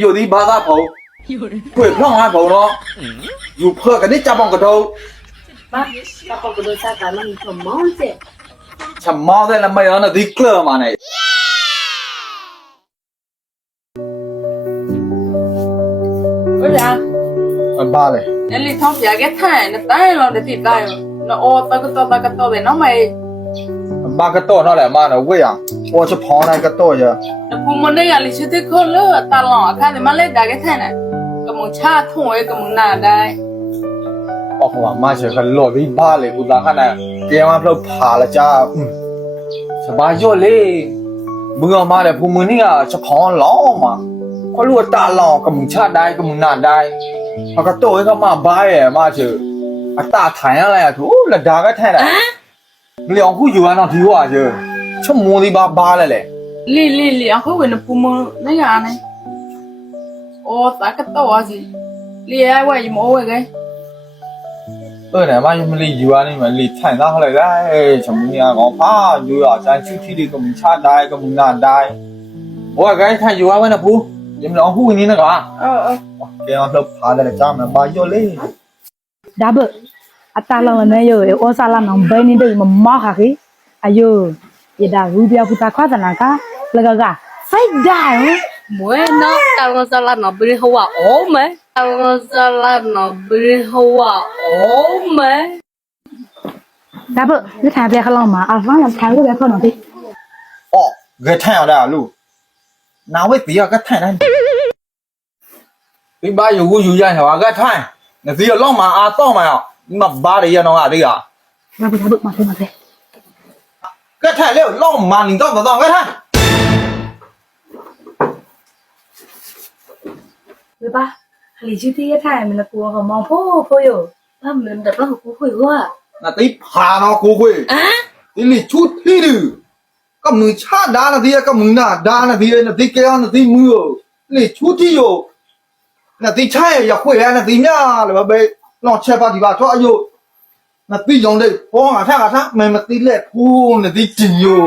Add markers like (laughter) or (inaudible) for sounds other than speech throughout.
อยู่ที่บ้าตาเผาคุยพร่องให้เผาเนาะอยู่เพื่อกันนี่จับมองกระโดบ้าจับมองกระโดดซาตานมันฉมองเจ๊ฉ่ำมองได้แล้ไม่เอาหน้าดิเกลือมาไหนไม่ได้มันบ้าเลยเนี่ยลิท้องอยากแก้แท้เนี่ยตายเราเนี่ยติดได้เนาะโอ้ตะกุตตะกุตตะเว้ยน้องไม่ มานก็โตนั่นแหละมาเนะเว้ยอะโอ้จะพอในก็โตเยอะแต่มันได้อะไรชื่อที่เลือกตลอดค่ะแต่มันเล่นได้แค่ไหนกับมึงชาถุงไอ้กับมึงหน้าได้ออกหวังมาเฉยกันลดวิ่บ้าเลยอุตส่าห์ขนาดเกี่ยมาเพลิดพาละจ้าสบายยอดเลยมึงออกมาเลยพวกมึงเนี่ยจะพอล้อมาเขาลวดตาหลอกกับมึงชาติได้กับมึงนานได้พอกระโตให้เขามาบ้ายมาเฉยอัตตาถ่ายอะไรอะทุกระดาก็แท้แหละ လေအောင်ခုယူရအောင်ဒီဟောအကျချွတ်မွန်လေးပါပါလဲလေလေလေလေအခုဝင်ပူမနေရနေအော်သာကတော့အစီလေအဝဲမဝဲကဲ对的，万一没理由啊，你们理菜拿回来来，什么呀？我怕有啊，咱出去的个没差呆，个没难呆。我该看有啊，问的不？你们老虎你那个啊？嗯嗯。给俺都爬在那家门把腰嘞。ဒါဘ atala la ne yo o sala na ba ni de ma ma ha ki ayo ye da ru bia puta kwa da na ka la ga ga sai da yo mo no ta ngo sala na bri ho wa o me ta ngo sala na bri ho wa o me da bu ni ta bia khala ma a fa na ta ru bia khala na ti o ge ta ya da lu na we bia ga ta na đi ba dù vui dù dân hòa cái thay là gì ở lòng mà à to mà 你爬个我的罢了，该的那这个他没了，把你出去的老妈个那个差。咦，那这要买破破的嘞， Ha me ta lu tu ge lu cha gong sa le che. 嗯，我差浪啥浪嘢了，完了，对老妈的个门差个门呐，没那对老妈当回喏，没给要了拿顾个快啊，那地球，没给要了拿顾个快 နော်ချက်ပါဒီပါတော့အယုမသိကြုံတဲ့ဘောငါထကထမမသိလက်ဘူးနသိကျင်ယို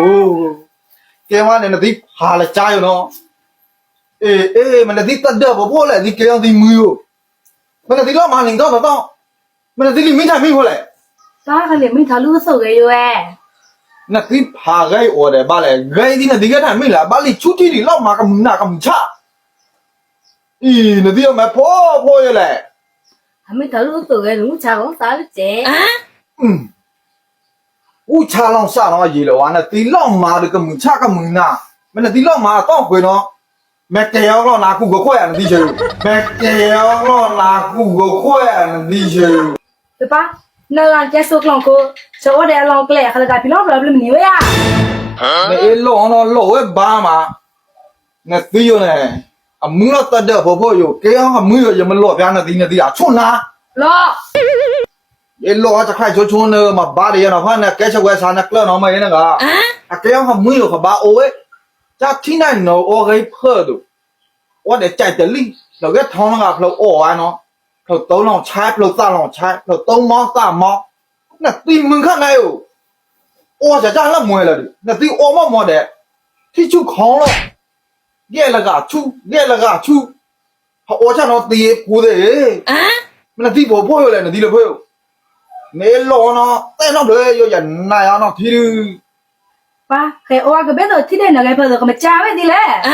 ကဲဝါနဲ့နသိဟာလာချာယောနော်အေးအေးမနသိတတ်တော့ဘောလေဒီကဲအောင်ဒီမူယိုမနသိတော့မလင်တော့တော့မနသိလိမင်းထမင်းခေါ်လေဒါကလေမင်းထလူဆုပ်ရဲ့ရွယ်နသိဟာဂိုင်အော်တယ်ဗါလေဂိုင်ဒီနဒီကထမင်းလာဗါလေချူတီဒီလောက်မှာကမနာကမချအေးနသိရမဖို့ဖို့ရလေ 아무 다른 것도 왜 너무 작은 싸울 지? 응. 우차랑 싸랑 일로 와나 딜랑 말을 그 무차가 무 나. 맨날 딜랑 말 떠고 요. 맥대역으로 나고 그거 거야 니 저. 맥대역으로 나고 그거 거야 니 저. 대 박. 나랑 계속 랑고 저거 내랑 그래 가다 필요 problem 니 야. 내 일로 오너 로에 바 마. 나 뛰어 네. นอยู่โอ้จะจ้างละมวยเลยดิน่ะตีโอ้มอมอเด้ที่ชุของแล้วแย่ละกะชุแย่ละกะชุพอโอ้ชะเนาะตีกูเด้ มันนะที่บ่พ่ออยู่เลยนะที่เลยพ่ออยู่เมลอเนาะแต่เนาะเลยอยู่อย่าหน้าเนาะที่ดู ပါခဲအိုကဘယ်တော့တိတဲ့နော်ကဲဖတော့ကမချာပဲဒီလေ อ่ะนอมาคือมึงก็ใจแต่ลีออเพราะมึงใจแต่ลีออบาออยาที่นั่นเนาะเว้ยเพิ่นแล้วก็ออเพรา 念了个出，念了个出，好，我讲侬爹不对，啊，那地婆婆又来，那地了婆又，没老呢，再弄对又人那样呢，提的，爸，还我个别的提的那个朋友，我们家外的嘞，啊，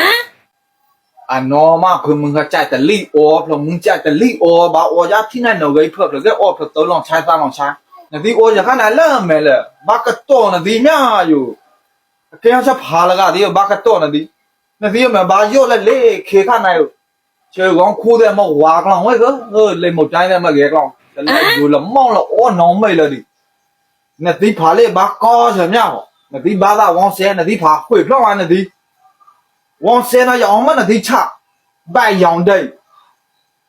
啊，侬嘛，可能个家的里哦，可能家的里哦，把我家提那那个朋友，个哦，他都弄拆三弄拆，那地我就看那冷没了，把个多那地面有，这样子爬了个地，把个多那地。那朋友们把药来来开看来，就讲苦的么娃光那个，呃，来么摘的么个光，有了忙了哦，弄没了的。那地爬嘞把高什么？那地爬到往山，那地爬会不完那地，往山那要么那地差，白养的，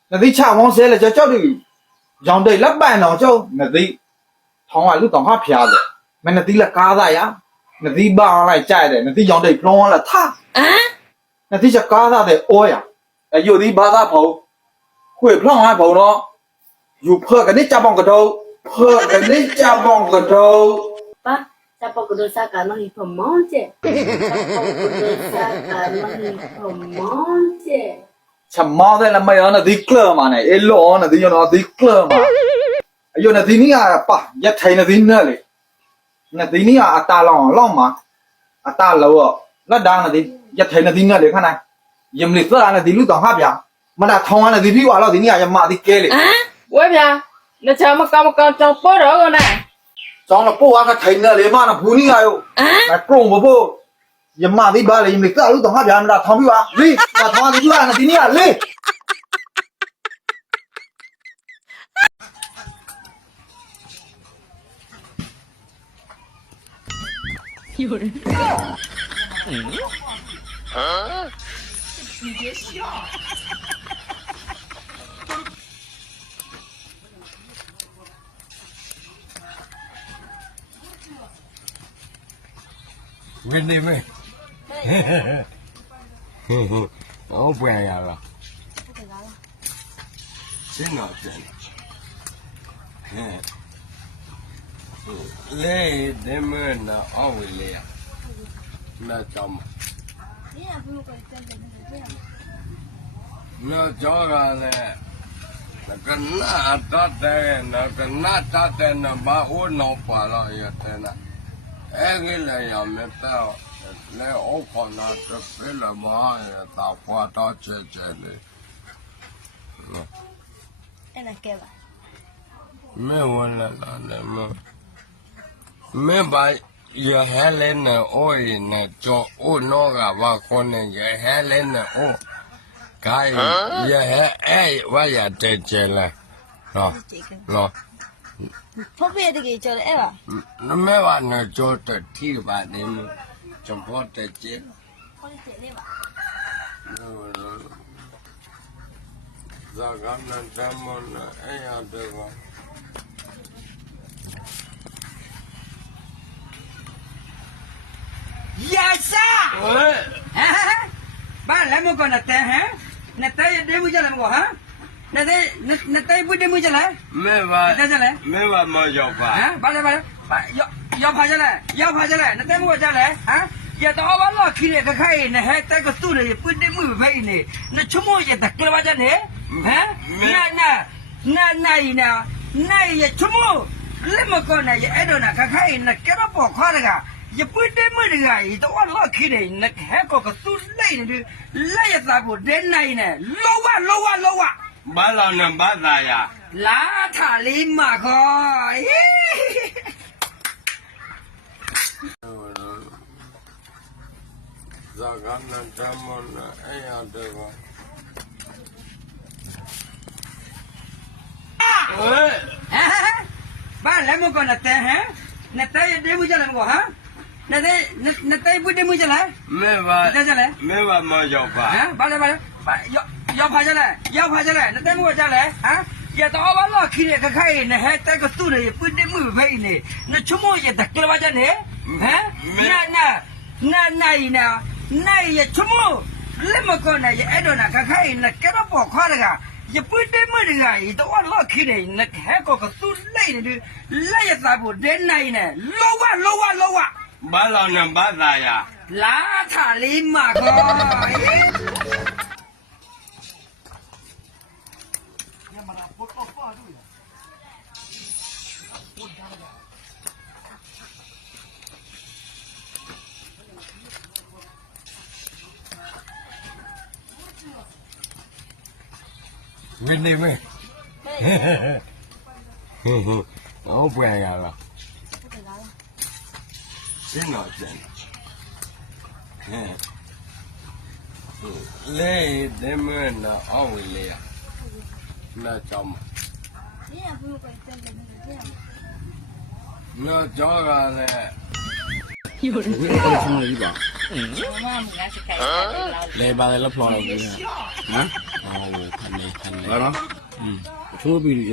那地差往山了就叫你养的，那白弄就那地，汤啊，你当下偏的，没那地了嘎子呀，那地把来摘的，那地养的不让了他。啊 natija kaza de oya a yo di ba da phau khue phlong ha phau no yu phơ cái nít cha bong cái đâu phơ cái nít cha bong cái đâu ba cha bong cái đâu sa cả nó hi phom món chứ cha bong cái đâu sa cả nó hi phom món chứ cha món đây là mày ở nó đi club mà này elo nó đi cho nó đi club mà ayo nó đi ní à pa nhất thấy nó đi nữa liền nó đi ní à ta lòng lòng mà à ta lâu à nó đang nó đi မှာအတာလောလက်ဒါနဒီရထိုင်နဒီနဲလေခဏယမလီသရာနဒီလူတောင်ဟာဗျာမနာထောင်းနဒီပြီးွာလောဒီနီယာယမဒီကဲလေဝဲဗျာလက်ချမကောင်းမကောင်းကြောင်ပေါ်တော့ကောနဲ့ကျောင်းတော့ပို့အားကထိုင်နေလေမနာဘူးနီယာယောမပရုံဘဘယမဒီဘာလေယမလီသရာလူတောင်ဟာဗျာမနာထောင်းပြီးွာလေမထောင်းဒီလူကနဒီနီယာလေ ဝင်နေမယ်ဟောပွင့်ရလားစင်တော့ပြန်လေဒမနာအဝေးလေနာကြောင်းနာကြော င်းကလည်းကနာတတ်တယ်နာကနာတတ်တယ်နဘာဟိုနောပါလာရတဲ့နာအဲ့ဒီလေရမယ်တော့လေအောက်ခေါ်လာတဲ့ပြလမရတာဖွာတော့ချေချေလေအဲ့ဒါကဲပါမဲဝင်လာတယ်မမဲပါ ရဟဲလဲနဲ့အိုးရင်နဲ့ကြောအိုးနောကဘာခေါ်နေရဟဲလဲနဲ့အိုးဂိုင်းရဟဲအဲ့ဝါရတဲ့ချေလဲနော်ဒီကနော်ဖေဖေတကယ်ကြော်တယ်အဲ့ပါနမဲဝနဲ့ကြောတဲ့ထိပါတယ်မချမ်ပေါ်တဲ့ချေခေါ်တယ်လေးပါ Zagana damona eya deva. ယာ စာ Oi, ဟမ်ဘာလဲမကောနတဲ့ဟမ်နတဲ့ရဒေမှုကြလားမကောဟမ်နတဲ့နတဲ့ဘူးဒေမှုကြလား me va, တဲ့ကြလား me va mo yo ဟမ် pa. ဘာလဲဘာလဲဘာယောယောဖာကြလားယောဖာကြလားနတဲ့မှုကြလားဟမ်ရတော့ဘာလို့ခိရခခိုင်နေဟဲ့တက်ကသူ့လေပွတ်တယ်မှုပဲနေနချမိုးရတဲ့ကလဘာကြနေဟမ်နာနာနာနိုင်နာနိုင်ရချမိုးလက်မကောနဲ့အဲ့တော့နခခိုင်နကရပေါ်ခွာရက ရပွတ်တယ်မရကဤတော့လောက်ခိတယ်နခဲကောကသူလိုက်နေလက်ရသားကိုဒဲနိုင်နေလောဝလောဝလောဝ Ba la na ba da ya. လာထလေးမခေါ် Zagana damona eya deva. Oi, ဘာလဲမကောနတဲ့ဟမ်နတဲ့ရတဲ့မှုကြလားမကောဟမ် နတဲ့နတဲ့ပွတ်တယ်မှုကြလား me va, တဲ့ကြလား me va mo yo ဟမ် pa. ဘာလဲဘာလဲယောယောဖာကြလားယောဖာကြလားနတဲ့မှုကြလားဟမ်ရတော့ဘာလို့ခိရခခိုင်နေဟဲ့တက်ကသူ့လေပွတ်တယ်မှုပဲနေနချမိုးရတဲ့ကလဘာကြနေဟမ်နာနာနာနိုင်နာနိုင်ရချမိုးလက်မကောနဲ့အဲ့တော့နာခခိုင်နကရပေါ်ခွာရကရပွတ်တယ်မှုတွေကဤတော့လောက်ခိနေနခဲကောကသူ့လိုက်နေလက်ရသားဖို့ဒဲနိုင်နေလောဝလောဝလောဝ Ba la na ba da ya. လာထလေးမကောဝင်နေမယ်ဟင်းဟင်းဟောပွင့် ရှင်းတော့ကျန်ဟဲ့လေဒမနာအဝေလေနာကြောင်းနာကြောင်းကလည်း有人为什么一把？来吧，来了，跑了，啊？哦，看嘞，看嘞。来了。嗯，我比你这。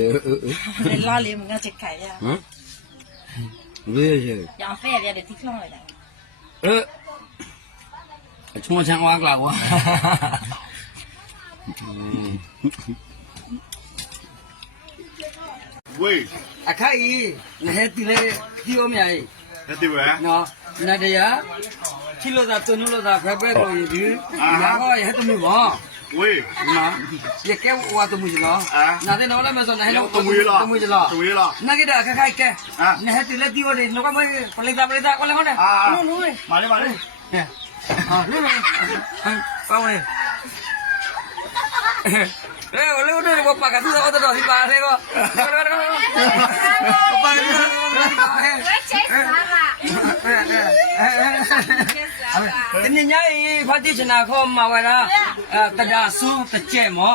来拉你们家去开呀。嗯。 ရ ဟမ်ဝေးရေ ရောင်ဖဲရတဲ့ဒီခေါင်းလိုက်တာ เออအချုံချမ်းဝါကလာကွာ အခိုင်နဲတီလေဒီအမြိုင် Hadi be. နော်နတရာချီလို့သာတွန်းလို့သာဖက်ဖက်ကိုယူဒီငါကရဟတ်တမျိုးပါ ဝေးနော်ရကဲဝါတမှုကြီးနော်နာတဲ့နော်လည်းမစောနိုင်တမွေးလားတမှုကြီးလားတမွေးလားနာကတဲ့ခက်ခိုက်ကဲနဲတိလက်တီဝတွေလောကမပလိတာပလိတာကိုလည်းဟုတ်တယ်လို့လို့မာလေးမာလေးဟာလို့လို့ပါဝင်အဲလို့လို့ဘာပါကသူတော့တော့ဒီပါလေကောပါက တနင်္ညာရေးဖတ်တိချနာခေါ်မှာဝရာတဒါဆူတကျဲမော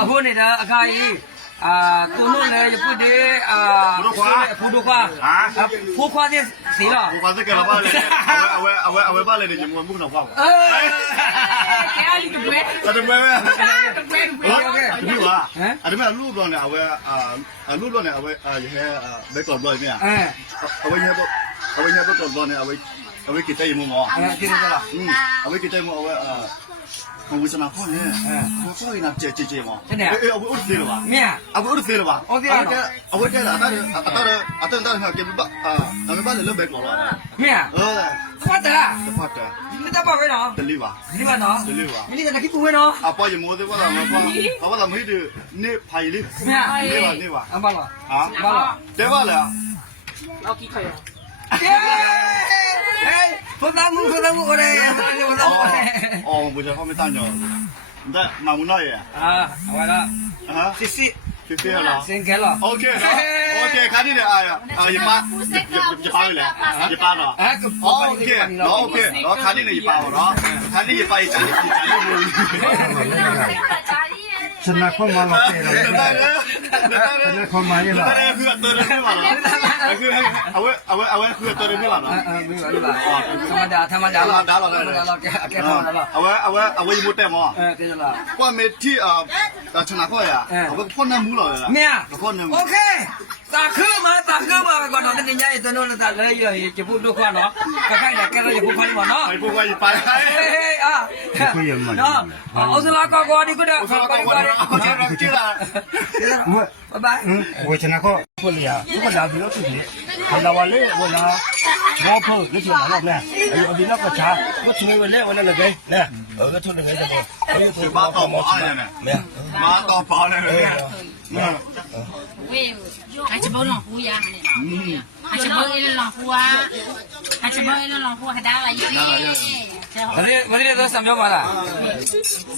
အခုနေတာအခါရေးအာကိုနိုလေရပုတ်တယ်အာဖူဒိုကွာဖူခွာတဲ့စီလားဖူခွာတဲ့ကလာပါလေအဝဲအဝဲအဝဲပါလေညမမှုနော်ပါဘာကဲလီကဘဲတဘဲတဘဲဟုတ်ကဲ့ဒီပါအဲ့ဒါမဲ့လူလွန်နေအဝဲအာလူလွန်နေအဝဲရဟဲဘက်ကော့ဘလော့မြင်အဝဲညဘအဝဲညဘကော့ဘလော့နေအဝဲ ဥဒ်သေးလို့ပါမြာအဝဲဥဒ်သေးလို့ပါအဝဲကလာတာအတာအတာတာကဘအာအမေပါလေဘက်ကောလာမြာအဲဖတ်တာတဖတ်တာမတပါပဲနော်တလီပါဒီပါနော်တလီပါဒီကတည်းကကိုဝဲနော်အပေါ်ရမိုးသေးပါလားမပါဘာသာမေးတယ်နေဖိုင်လေးမြာနေပါနေပါအမလားဟာဘာလားတဲပါလားကဲဟေးဘုရားမူ 에 이, 보나무 보나무 그 래. 보나무 그 래. 어, 뭐 지? 컴퓨터 냐? 근데 마무나 야. 아, 와 라. 아, 시 시. 시시야 라. 생겨 라. 오케 이. 오케 이, 가니 래. 아, 아, 이 빠. 이빠 그 래. 이빠 라. 아, 그 오케 이. 너 오케 이. 너 가니네 이빠 라. 가니 이빠 이 자. 이 자. ฉันนักข้อมาหลอกเองเลยฉันนักข้อมาเนี่ยหรอไม่คือตัวเดิมไม่หรอคือเอาไว้เอาไว้เอาไว้คือตัวเดิมไม่หรอเนาะไม่หรอไม่หรอธรรมดาธรรมดาหรอดาหรอธรรมดาหรอแกแกทำอะไรเอาไว้เอาไว้เอาไว้มุดแต่หมอเออแกจะหรอกว่าเมที่อ่าฉันนักข้ออ่ะเอาไว้พ่นน้ำมูหรอเนี่ยพ่นน้ำโอเค ตาคือมาตาคือมาก่อนเนาะတင်ကြရဲ့တနော်တာလဲရရကျဖို့ဒုက္ခနော်ကခိုင်တယ်ကဲရဖို့ဖိုင်းပါနော် ไอ้พวกไอ้ไป ဟေးအာနော်အော်စလာကောကောဒီကဒါ เอาซะก็ว่าเอาจะรับกี่ล่ะ ဘိုင် เวชนะข้อพูดเลยอ่ะทุกคนลาพี่รถถึงเราวันเล่วันละน้องเพิ่งนึกถึงหลับเนี่ยไอ้อดีนักประชาก็ช่วยวันเล่วันนั้นเลยเนี่ยเออก็ช่วยเลยจะบอกเขาอยู่ คือ ที่ บ้า บ้าน ต่อ ต่อ ห ห ม ม อ อ อ่ะ อ่ะ เนี่ย เนี่ย มาต่อปอเลยเนี่ย ချဘောလောင်ဟူရမနဲ့အချဘောလောင်ဟူဟာအချဘောလောင်ဟူဟာဒါလာရေးမနေ့မနေ့တော့ဆံပြောပါလား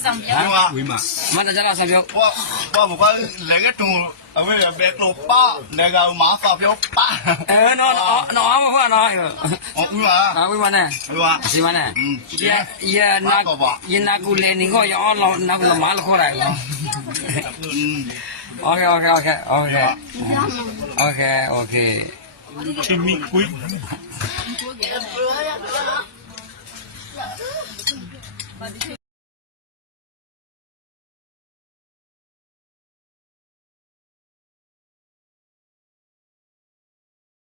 ဆံပြောဟာဝိမမနေ့ကျတော့ဆံပြောဘာဘာဘာလည်းကတုံအမေဘက်တော့ပါနေကမာဖာပြောပါအဲနော်နော်အမဖာနော်ဟုတ်လားဟာဝိမနဲ့ဟုတ်လားစီမနဲ့ယေယေနာယေနာကူလေနီကိုရောလောနာကူမာလခေါ်ရယ် Okay, okay, okay, okay. Okay, okay. Timmy quick. (laughs)